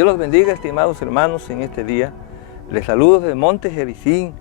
Dios los bendiga, estimados hermanos, en este día. Les saludo desde Monte Jericín,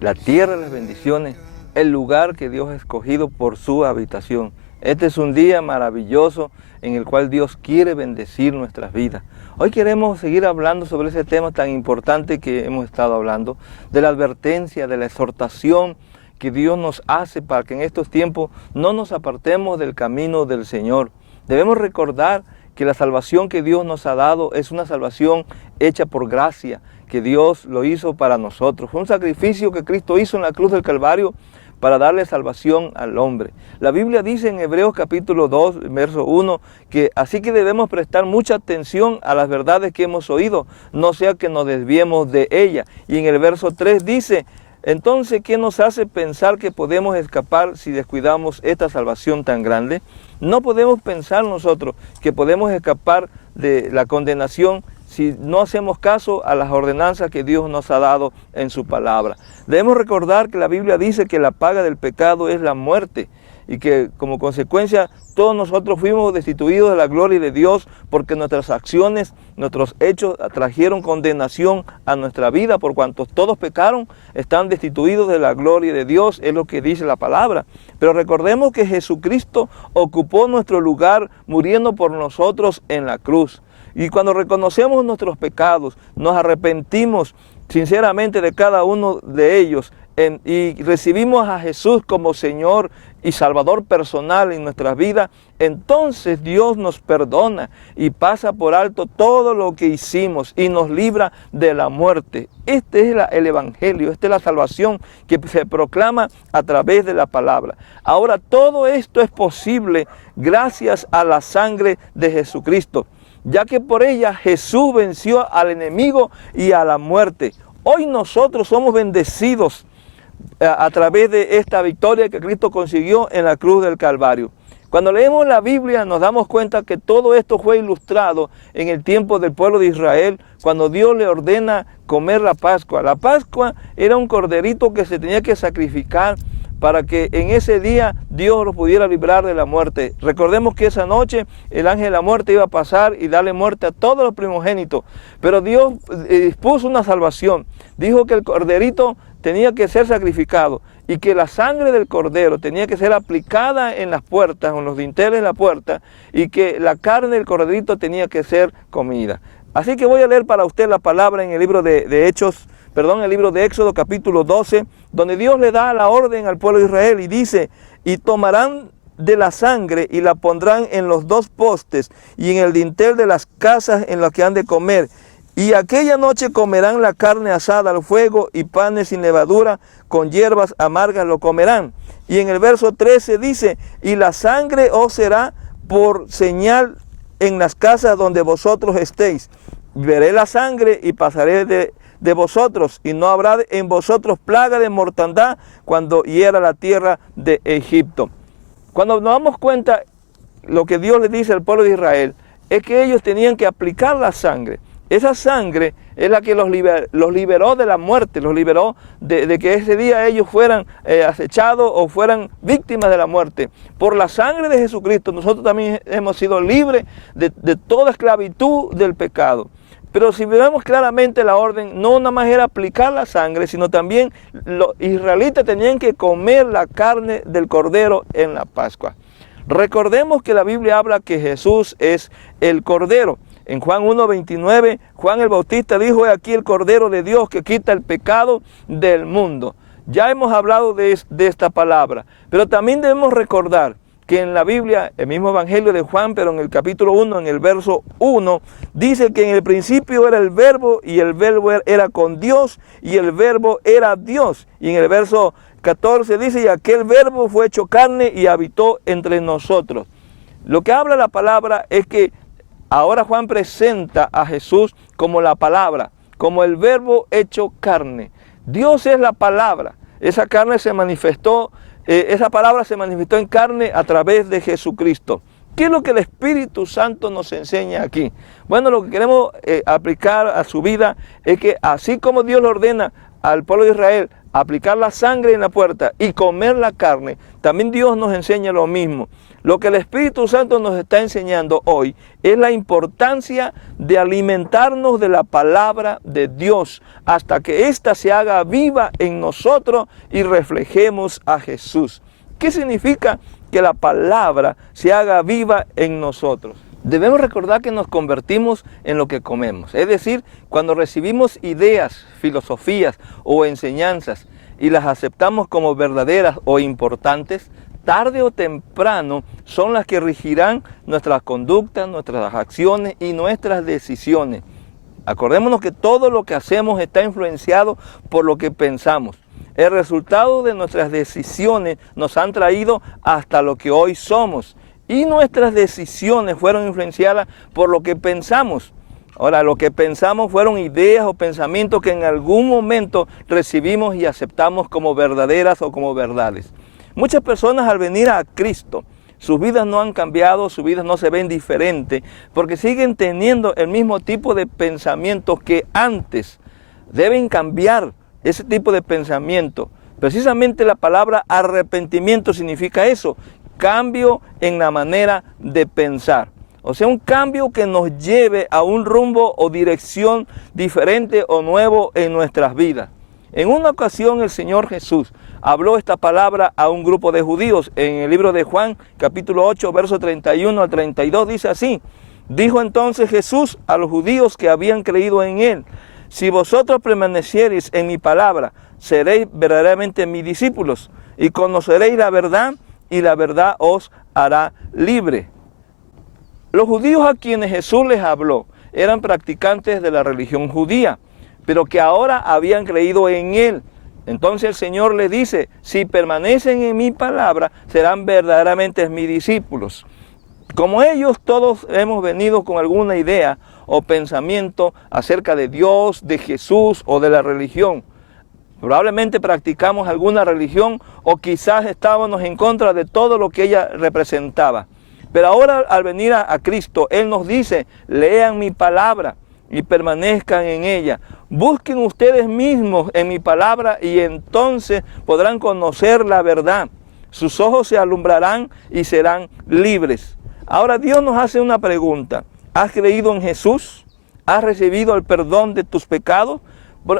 la tierra de las bendiciones, el lugar que Dios ha escogido por su habitación. Este es un día maravilloso en el cual Dios quiere bendecir nuestras vidas. Hoy queremos seguir hablando sobre ese tema tan importante que hemos estado hablando, de la advertencia, de la exhortación que Dios nos hace para que en estos tiempos no nos apartemos del camino del Señor. Debemos recordar que la salvación que Dios nos ha dado es una salvación hecha por gracia, que Dios lo hizo para nosotros. Fue un sacrificio que Cristo hizo en la cruz del Calvario para darle salvación al hombre. La Biblia dice en Hebreos capítulo 2, verso 1, que así que debemos prestar mucha atención a las verdades que hemos oído, no sea que nos desviemos de ella. Y en el verso 3 dice, entonces, ¿qué nos hace pensar que podemos escapar si descuidamos esta salvación tan grande? No podemos pensar nosotros que podemos escapar de la condenación si no hacemos caso a las ordenanzas que Dios nos ha dado en su palabra. Debemos recordar que la Biblia dice que la paga del pecado es la muerte y que como consecuencia todos nosotros fuimos destituidos de la gloria de Dios porque nuestras acciones, nuestros hechos trajeron condenación a nuestra vida. Por cuanto todos pecaron, están destituidos de la gloria de Dios, es lo que dice la palabra. Pero recordemos que Jesucristo ocupó nuestro lugar muriendo por nosotros en la cruz. Y cuando reconocemos nuestros pecados, nos arrepentimos sinceramente de cada uno de ellos y recibimos a Jesús como Señor y Salvador personal en nuestras vidas, entonces Dios nos perdona y pasa por alto todo lo que hicimos y nos libra de la muerte. Este es el Evangelio, esta es la salvación que se proclama a través de la palabra. Ahora, todo esto es posible gracias a la sangre de Jesucristo, ya que por ella Jesús venció al enemigo y a la muerte. Hoy nosotros somos bendecidos a través de esta victoria que Cristo consiguió en la cruz del Calvario. Cuando leemos la Biblia nos damos cuenta que todo esto fue ilustrado en el tiempo del pueblo de Israel, cuando Dios le ordena comer la Pascua. La Pascua era un corderito que se tenía que sacrificar para que en ese día Dios lo pudiera librar de la muerte. Recordemos que esa noche el ángel de la muerte iba a pasar y darle muerte a todos los primogénitos. Pero Dios dispuso una salvación. Dijo que el corderito tenía que ser sacrificado y que la sangre del cordero tenía que ser aplicada en las puertas, en los dinteles de la puerta, y que la carne del corderito tenía que ser comida. Así que voy a leer para usted la palabra en el libro el libro de Éxodo capítulo 12, donde Dios le da la orden al pueblo de Israel y dice, y tomarán de la sangre y la pondrán en los dos postes y en el dintel de las casas en las que han de comer. Y aquella noche comerán la carne asada al fuego y panes sin levadura, con hierbas amargas lo comerán. Y en el verso 13 dice, y la sangre os será por señal en las casas donde vosotros estéis. Veré la sangre y pasaré de vosotros, y no habrá en vosotros plaga de mortandad cuando hiera la tierra de Egipto. Cuando nos damos cuenta, lo que Dios le dice al pueblo de Israel es que ellos tenían que aplicar la sangre. Esa sangre es la que los liberó de la muerte, los liberó de que ese día ellos fueran acechados o fueran víctimas de la muerte. Por la sangre de Jesucristo nosotros también hemos sido libres de toda esclavitud del pecado. Pero si vemos claramente la orden, no nada más era aplicar la sangre, sino también los israelitas tenían que comer la carne del cordero en la Pascua. Recordemos que la Biblia habla que Jesús es el Cordero. En Juan 1:29, Juan el Bautista dijo, he aquí el Cordero de Dios que quita el pecado del mundo. Ya hemos hablado de esta palabra, pero también debemos recordar que en la Biblia, el mismo Evangelio de Juan, pero en el capítulo 1, en el verso 1, dice que en el principio era el Verbo, y el Verbo era con Dios, y el Verbo era Dios. Y en el verso 14 dice, y aquel Verbo fue hecho carne y habitó entre nosotros. Lo que habla la palabra es que ahora Juan presenta a Jesús como la palabra, como el Verbo hecho carne. Dios es la palabra. Esa carne se manifestó, esa palabra se manifestó en carne a través de Jesucristo. ¿Qué es lo que el Espíritu Santo nos enseña aquí? Bueno, lo que queremos aplicar a su vida es que así como Dios le ordena al pueblo de Israel aplicar la sangre en la puerta y comer la carne, también Dios nos enseña lo mismo. Lo que el Espíritu Santo nos está enseñando hoy es la importancia de alimentarnos de la palabra de Dios hasta que ésta se haga viva en nosotros y reflejemos a Jesús. ¿Qué significa que la palabra se haga viva en nosotros? Debemos recordar que nos convertimos en lo que comemos. Es decir, cuando recibimos ideas, filosofías o enseñanzas y las aceptamos como verdaderas o importantes, tarde o temprano son las que regirán nuestras conductas, nuestras acciones y nuestras decisiones. Acordémonos que todo lo que hacemos está influenciado por lo que pensamos. El resultado de nuestras decisiones nos han traído hasta lo que hoy somos. Y nuestras decisiones fueron influenciadas por lo que pensamos. Ahora, lo que pensamos fueron ideas o pensamientos que en algún momento recibimos y aceptamos como verdaderas o como verdades. Muchas personas al venir a Cristo, sus vidas no han cambiado, sus vidas no se ven diferentes, porque siguen teniendo el mismo tipo de pensamientos que antes. Deben cambiar ese tipo de pensamiento. Precisamente la palabra arrepentimiento significa eso, cambio en la manera de pensar. O sea, un cambio que nos lleve a un rumbo o dirección diferente o nuevo en nuestras vidas. En una ocasión el Señor Jesús habló esta palabra a un grupo de judíos. En el libro de Juan, capítulo 8, verso 31 al 32, dice así: dijo entonces Jesús a los judíos que habían creído en él: si vosotros permaneciereis en mi palabra, seréis verdaderamente mis discípulos, y conoceréis la verdad, y la verdad os hará libre. Los judíos a quienes Jesús les habló eran practicantes de la religión judía, pero que ahora habían creído en él. Entonces el Señor les dice: si permanecen en mi palabra, serán verdaderamente mis discípulos. Como ellos, todos hemos venido con alguna idea o pensamiento acerca de Dios, de Jesús o de la religión. Probablemente practicamos alguna religión o quizás estábamos en contra de todo lo que ella representaba. Pero ahora al venir a Cristo, Él nos dice: lean mi palabra y permanezcan en ella. Busquen ustedes mismos en mi palabra y entonces podrán conocer la verdad. Sus ojos se alumbrarán y serán libres. Ahora Dios nos hace una pregunta: ¿has creído en Jesús? ¿Has recibido el perdón de tus pecados?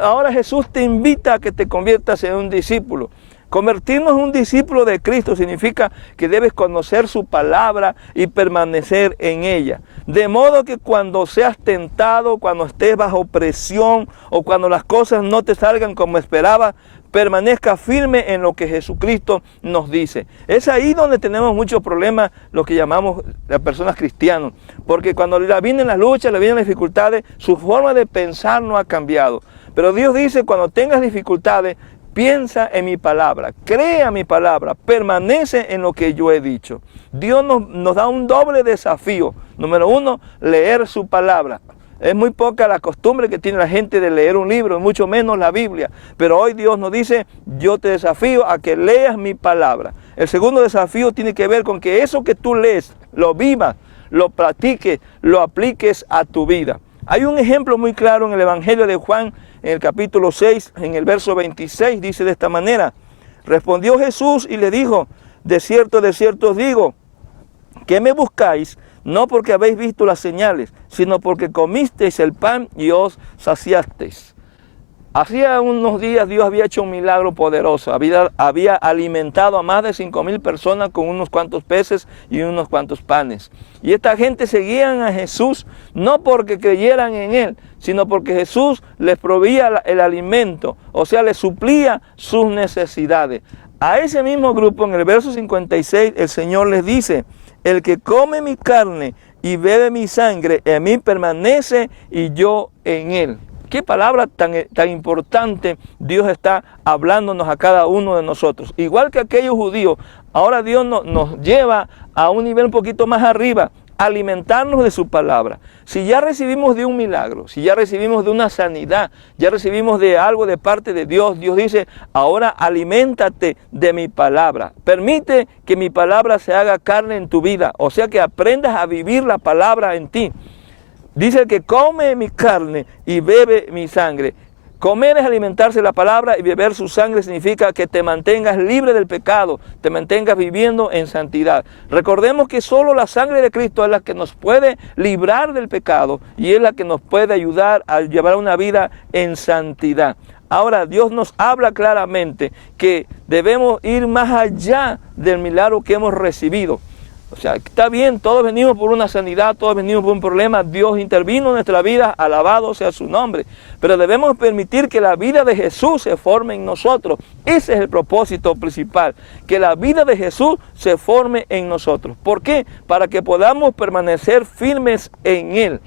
Ahora Jesús te invita a que te conviertas en un discípulo. Convertirnos en un discípulo de Cristo significa que debes conocer su palabra y permanecer en ella. De modo que cuando seas tentado, cuando estés bajo presión o cuando las cosas no te salgan como esperabas, permanezca firme en lo que Jesucristo nos dice. Es ahí donde tenemos muchos problemas, lo que llamamos las personas cristianas. Porque cuando le vienen las luchas, le vienen las dificultades, su forma de pensar no ha cambiado. Pero Dios dice: cuando tengas dificultades, piensa en mi palabra, crea mi palabra, permanece en lo que yo he dicho. Dios nos da un doble desafío. Número uno, leer su palabra. Es muy poca la costumbre que tiene la gente de leer un libro, mucho menos la Biblia. Pero hoy Dios nos dice: yo te desafío a que leas mi palabra. El segundo desafío tiene que ver con que eso que tú lees, lo vivas, lo practiques, lo apliques a tu vida. Hay un ejemplo muy claro en el Evangelio de Juan, en el capítulo 6, en el verso 26, dice de esta manera: respondió Jesús y le dijo: de cierto os digo, que me buscáis, no porque habéis visto las señales, sino porque comisteis el pan y os saciasteis. Hacía unos días Dios había hecho un milagro poderoso, había alimentado a más de 5,000 personas con unos cuantos peces y unos cuantos panes. Y esta gente seguían a Jesús no porque creyeran en Él, sino porque Jesús les proveía el alimento, o sea, les suplía sus necesidades. A ese mismo grupo, en el verso 56, el Señor les dice: el que come mi carne y bebe mi sangre, en mí permanece y yo en él. Qué palabra tan importante Dios está hablándonos a cada uno de nosotros. Igual que aquellos judíos, ahora Dios nos lleva a un nivel un poquito más arriba, alimentarnos de su palabra. Si ya recibimos de un milagro, si ya recibimos de una sanidad, ya recibimos de algo de parte de Dios, Dios dice: ahora aliméntate de mi palabra. Permite que mi palabra se haga carne en tu vida, o sea que aprendas a vivir la palabra en ti. Dice: el que come mi carne y bebe mi sangre, Comer es alimentarse de la palabra y beber su sangre significa que te mantengas libre del pecado, te mantengas viviendo en santidad. Recordemos que solo la sangre de Cristo es la que nos puede librar del pecado y es la que nos puede ayudar a llevar una vida en santidad. Ahora Dios nos habla claramente que debemos ir más allá del milagro que hemos recibido. O sea, está bien, todos venimos por una sanidad, todos venimos por un problema, Dios intervino en nuestra vida, alabado sea su nombre. Pero debemos permitir que la vida de Jesús se forme en nosotros. Ese es el propósito principal, que la vida de Jesús se forme en nosotros. ¿Por qué? Para que podamos permanecer firmes en Él.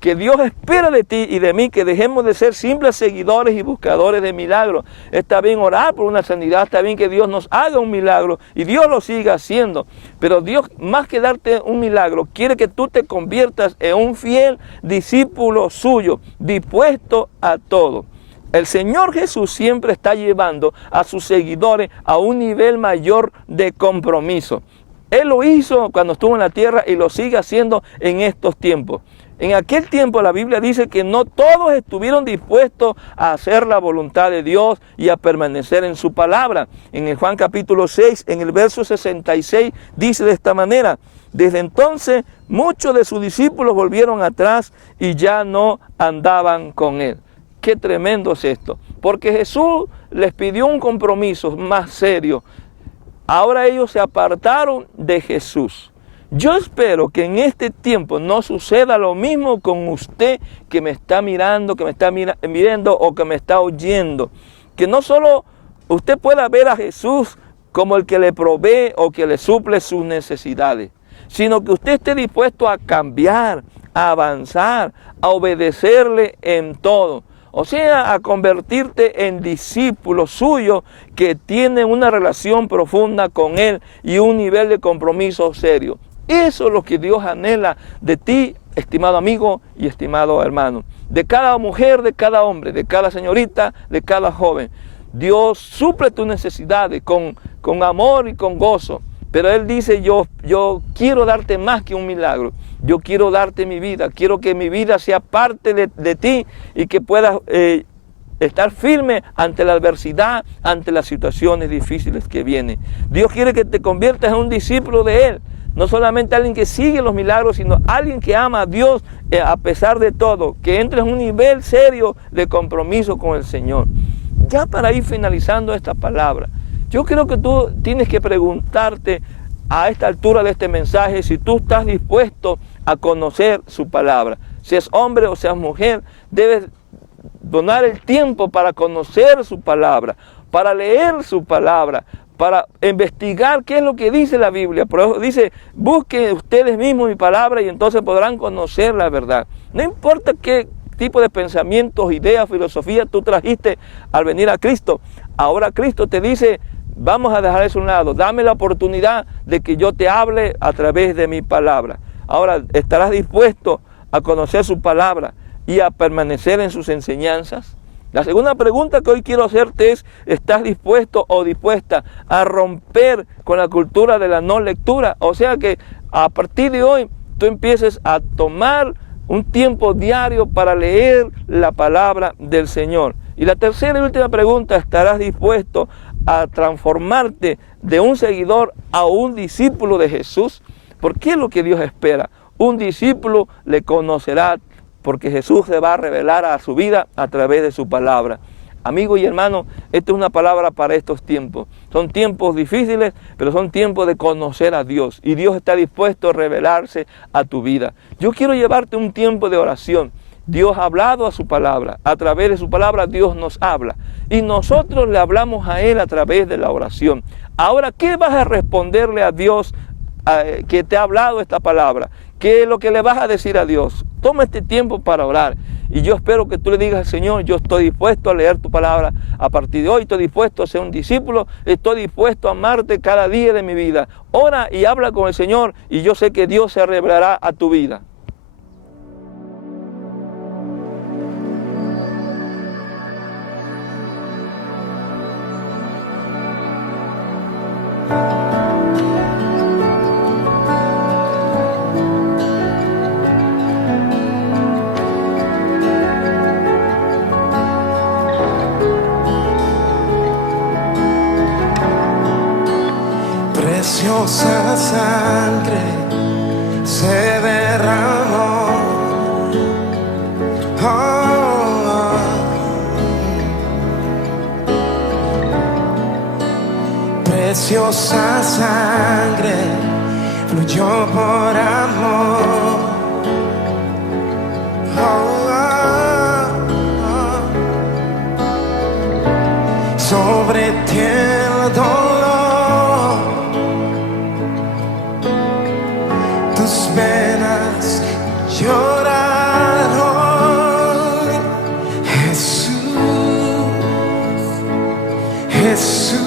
Que Dios espera de ti y de mí que dejemos de ser simples seguidores y buscadores de milagros. Está bien orar por una sanidad, está bien que Dios nos haga un milagro y Dios lo siga haciendo. Pero Dios, más que darte un milagro, quiere que tú te conviertas en un fiel discípulo suyo, dispuesto a todo. El Señor Jesús siempre está llevando a sus seguidores a un nivel mayor de compromiso. Él lo hizo cuando estuvo en la tierra y lo sigue haciendo en estos tiempos. En aquel tiempo la Biblia dice que no todos estuvieron dispuestos a hacer la voluntad de Dios y a permanecer en su palabra. En el Juan capítulo 6, en el verso 66, dice de esta manera: desde entonces muchos de sus discípulos volvieron atrás y ya no andaban con él. Qué tremendo es esto, porque Jesús les pidió un compromiso más serio. Ahora ellos se apartaron de Jesús. Yo espero que en este tiempo no suceda lo mismo con usted que me está mirando, que me está mirando o que me está oyendo. Que no solo usted pueda ver a Jesús como el que le provee o que le suple sus necesidades, sino que usted esté dispuesto a cambiar, a avanzar, a obedecerle en todo. O sea, a convertirte en discípulo suyo que tiene una relación profunda con Él y un nivel de compromiso serio. Eso es lo que Dios anhela de ti, estimado amigo y estimado hermano. De cada mujer, de cada hombre, de cada señorita, de cada joven. Dios suple tus necesidades con amor y con gozo. Pero Él dice, yo quiero darte más que un milagro. Yo quiero darte mi vida. Quiero que mi vida sea parte de ti y que puedas estar firme ante la adversidad, ante las situaciones difíciles que vienen. Dios quiere que te conviertas en un discípulo de Él. No solamente alguien que sigue los milagros, sino alguien que ama a Dios a pesar de todo. Que entres en un nivel serio de compromiso con el Señor. Ya para ir finalizando esta palabra, yo creo que tú tienes que preguntarte a esta altura de este mensaje si tú estás dispuesto a conocer su palabra. Si es hombre o seas mujer, debes donar el tiempo para conocer su palabra, para leer su palabra, para investigar qué es lo que dice la Biblia. Por eso dice, busquen ustedes mismos mi palabra y entonces podrán conocer la verdad. No importa qué tipo de pensamientos, ideas, filosofía tú trajiste al venir a Cristo. Ahora Cristo te dice, vamos a dejar eso a un lado, dame la oportunidad de que yo te hable a través de mi palabra. Ahora, ¿estarás dispuesto a conocer su palabra y a permanecer en sus enseñanzas? La segunda pregunta que hoy quiero hacerte es, ¿estás dispuesto o dispuesta a romper con la cultura de la no lectura? O sea que a partir de hoy tú empieces a tomar un tiempo diario para leer la palabra del Señor. Y la tercera y última pregunta, ¿estarás dispuesto a transformarte de un seguidor a un discípulo de Jesús? Porque es lo que Dios espera. Un discípulo le conocerá, porque Jesús se va a revelar a su vida a través de su palabra. Amigo y hermano, esta es una palabra para estos tiempos. Son tiempos difíciles, pero son tiempos de conocer a Dios. Y Dios está dispuesto a revelarse a tu vida. Yo quiero llevarte un tiempo de oración. Dios ha hablado a su palabra. A través de su palabra Dios nos habla. Y nosotros le hablamos a Él a través de la oración. Ahora, ¿qué vas a responderle a Dios que te ha hablado esta palabra? ¿Qué es lo que le vas a decir a Dios? Toma este tiempo para orar. Y yo espero que tú le digas al Señor, yo estoy dispuesto a leer tu palabra a partir de hoy, estoy dispuesto a ser un discípulo, estoy dispuesto a amarte cada día de mi vida. Ora y habla con el Señor y yo sé que Dios se revelará a tu vida. Preciosa sangre se derramó. Preciosa sangre fluyó por amor. Sobre ti el dolor, tus penas lloraron. Jesús, Jesús,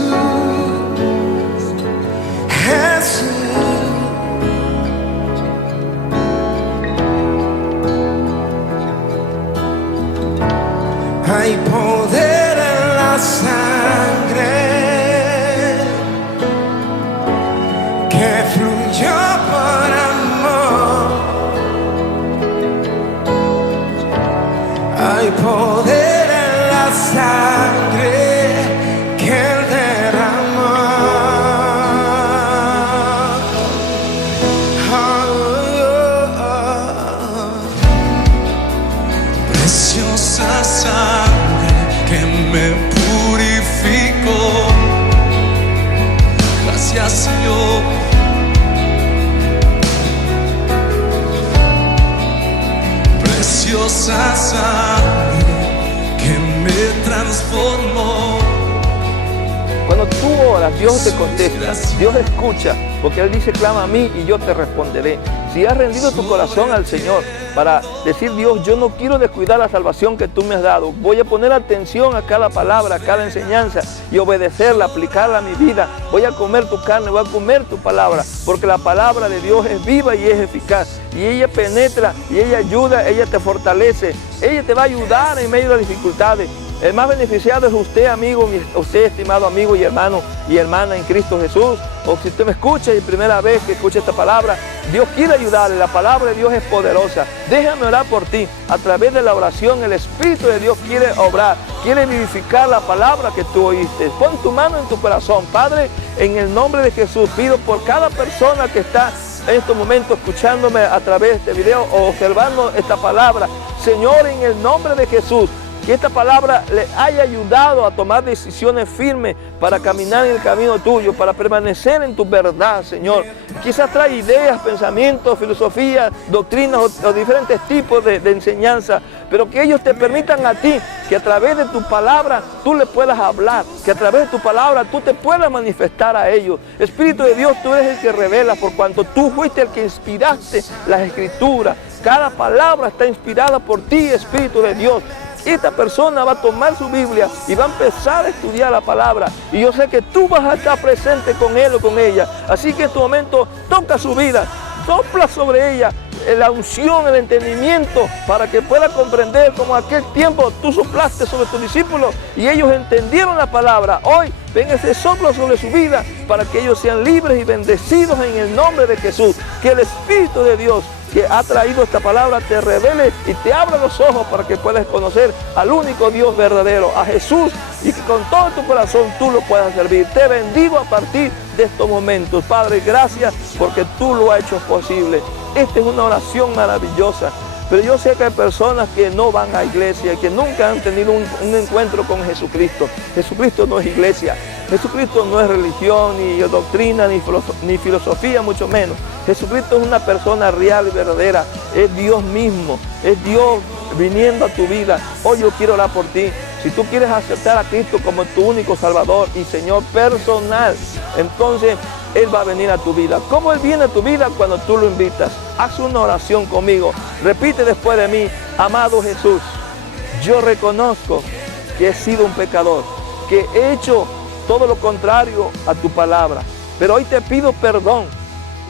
Jesús. Hay poder en la sangre que fluyó por amor. Hay poder en la sangre que Él derramó. Preciosa sangre que me purificó. Gracias, Señor. Preciosa sangre que me transformó. Cuando tú oras, Dios te contesta, Dios escucha, porque Él dice, clama a mí y yo te responderé. Si has rendido tu corazón al Señor para decir, Dios, yo no quiero descuidar la salvación que tú me has dado, voy a poner atención a cada palabra, a cada enseñanza y obedecerla, aplicarla a mi vida, voy a comer tu carne, voy a comer tu palabra, porque la palabra de Dios es viva y es eficaz, y ella penetra, y ella ayuda, ella te fortalece, ella te va a ayudar en medio de las dificultades. El más beneficiado es usted, amigo, usted, estimado amigo y hermano y hermana en Cristo Jesús. O si usted me escucha y primera vez que escucha esta palabra, Dios quiere ayudarle, la palabra de Dios es poderosa. Déjame orar por ti. A través de la oración, el Espíritu de Dios quiere obrar, quiere vivificar la palabra que tú oíste. Pon tu mano en tu corazón. Padre, en el nombre de Jesús, pido por cada persona que está en estos momentos escuchándome a través de este video o observando esta palabra. Señor, en el nombre de Jesús, que esta palabra le haya ayudado a tomar decisiones firmes para caminar en el camino tuyo, para permanecer en tu verdad, Señor. Quizás trae ideas, pensamientos, filosofías, doctrinas o diferentes tipos de enseñanza, pero que ellos te permitan a ti que a través de tu palabra tú le puedas hablar, que a través de tu palabra tú te puedas manifestar a ellos. Espíritu de Dios, tú eres el que revela, por cuanto tú fuiste el que inspiraste las Escrituras. Cada palabra está inspirada por ti, Espíritu de Dios. Esta persona va a tomar su Biblia y va a empezar a estudiar la palabra. Y yo sé que tú vas a estar presente con él o con ella. Así que en este momento toca su vida, sopla sobre ella la unción, el entendimiento, para que pueda comprender como aquel tiempo tú soplaste sobre tus discípulos y ellos entendieron la palabra. Hoy ven ese soplo sobre su vida para que ellos sean libres y bendecidos en el nombre de Jesús. Que el Espíritu de Dios que ha traído esta palabra te revele y te abra los ojos para que puedas conocer al único Dios verdadero, a Jesús, y que con todo tu corazón tú lo puedas servir. Te bendigo a partir de estos momentos. Padre, gracias porque tú lo has hecho posible. Esta es una oración maravillosa, pero yo sé que hay personas que no van a iglesia y que nunca han tenido un encuentro con Jesucristo. Jesucristo no es iglesia, Jesucristo no es religión, ni doctrina, ni filosofía, mucho menos. Jesucristo es una persona real y verdadera, es Dios mismo, es Dios viniendo a tu vida. Hoy yo quiero orar por ti. Si tú quieres aceptar a Cristo como tu único Salvador y Señor personal, entonces Él va a venir a tu vida. ¿Cómo Él viene a tu vida? Cuando tú lo invitas. Haz una oración conmigo. Repite después de mí: amado Jesús, yo reconozco que he sido un pecador, que he hecho todo lo contrario a tu palabra. Pero hoy te pido perdón,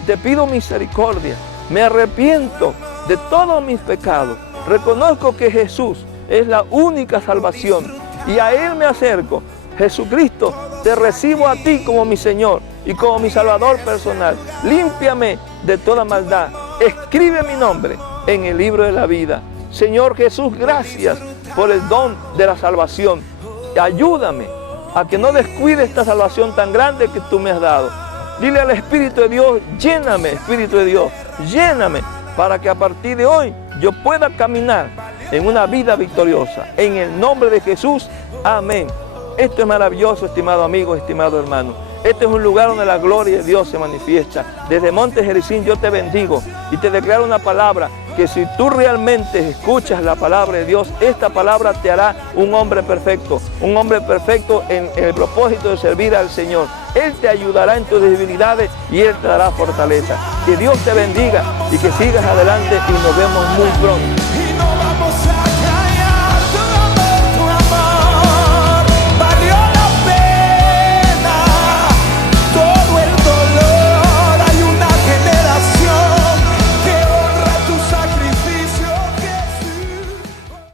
te pido misericordia. Me arrepiento de todos mis pecados. Reconozco que Jesús es la única salvación y a Él me acerco. Jesucristo, te recibo a ti como mi Señor y como mi Salvador personal. Límpiame de toda maldad. Escribe mi nombre en el libro de la vida. Señor Jesús, gracias por el don de la salvación. Ayúdame a que no descuide esta salvación tan grande que tú me has dado. Dile al Espíritu de Dios, lléname, Espíritu de Dios, lléname, para que a partir de hoy yo pueda caminar en una vida victoriosa. En el nombre de Jesús, amén. Esto es maravilloso, estimado amigo, estimado hermano. Este es un lugar donde la gloria de Dios se manifiesta. Desde Monte Jericín yo te bendigo y te declaro una palabra que si tú realmente escuchas la palabra de Dios, esta palabra te hará un hombre perfecto en el propósito de servir al Señor. Él te ayudará en tus debilidades y Él te dará fortaleza. Que Dios te bendiga y que sigas adelante y nos vemos muy pronto.